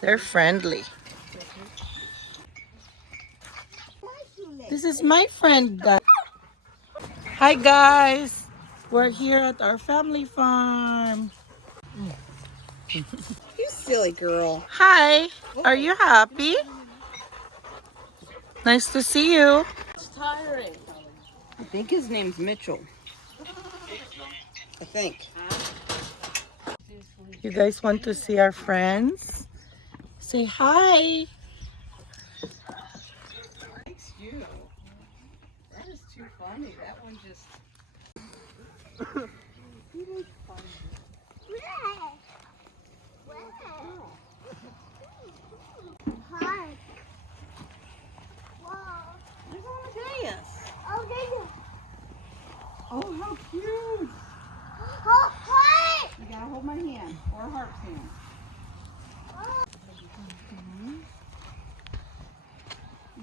They're friendly. This is my friend, guys. Hi, guys. We're here at our family farm. You silly girl. Hi. Are you happy? Nice to see you. It's tiring. I think his name's Mitchell. I think. You guys want to see our friends? Say hi. Thanks, you. That is too funny. That one just... Hi. There's Amadeus. Oh, there Oh, how cute. Oh, hi. You gotta hold my hand, or Harp's hand.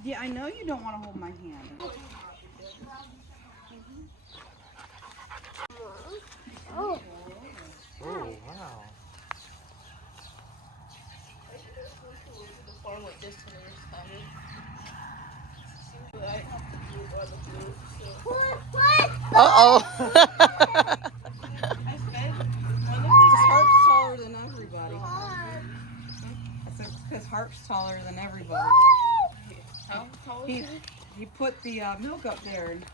Yeah, I know you don't want to hold my hand. Oh. Oh, wow. What? Uh-oh. Harp's taller than everybody. That's because Harp's taller than everybody. How tall is he? He put the milk up there. And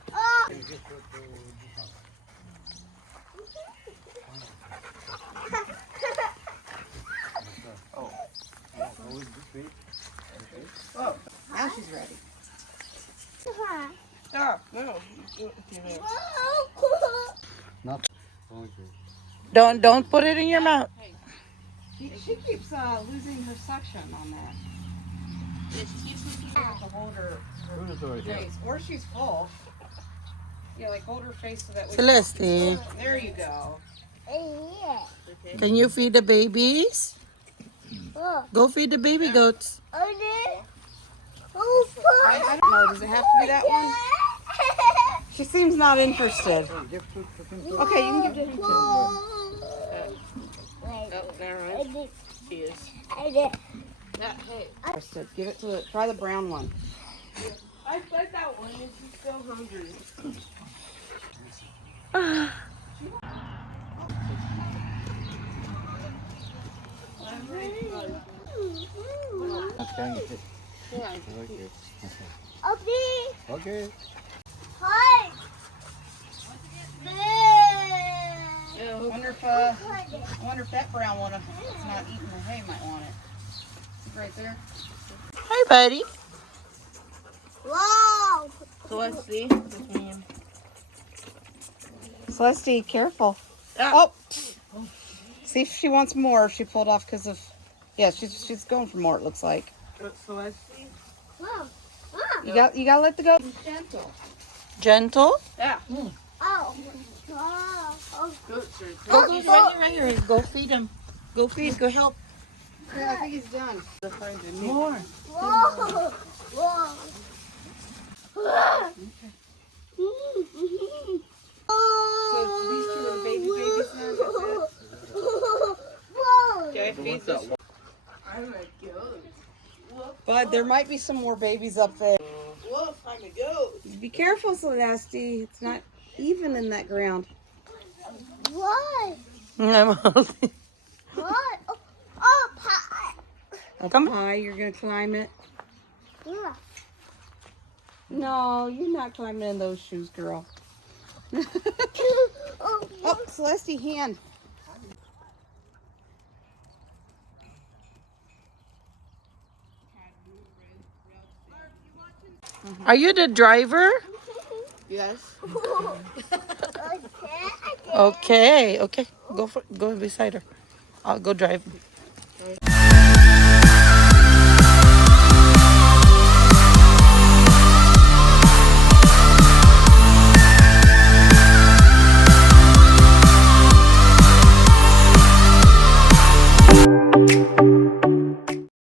oh, now she's ready. Yeah, no. Don't put it in your mouth. She keeps losing her suction on that. To hold her face, or she's full. Yeah, like hold her face so that way. Celeste, There you go. can you feed the babies? Go feed the baby goats. I don't know. Does it have to be that one? She seems not interested. Okay, you can give it to him too. Oh, never mind. He is. Yeah, hey. Interested. Give it to try the brown one. I fed that one and she's still hungry. Okay. Hi. I wonder if that brown one, if it's not eating the hay, might want it. It's right there. Hi, buddy. Wow. So let's see. Celeste, careful. Oh! See if she wants more. She pulled off because of... Yeah, she's going for more, it looks like. So let's see. Wow. You gotta let the goat... Gentle. Gentle? Yeah. Oh. Oh. Goats are Go feed right here. Go feed him. Go feed. Go help. Yeah, I think he's done. More. Whoa. Whoa. So these two are the babies now? That's it? Whoa. Okay, feed this one. I'm a goat. But there might be some more babies up there. Wolf, I'm a goat. Be careful, Celeste. It's not even in that ground. What? I'm holding. What? Oh, pie. Up high, you're gonna climb it. Yeah. No, you're not climbing in those shoes, girl. Oh, Celeste, hand. Are you the driver? Yes. Okay. Go beside her. I'll go drive.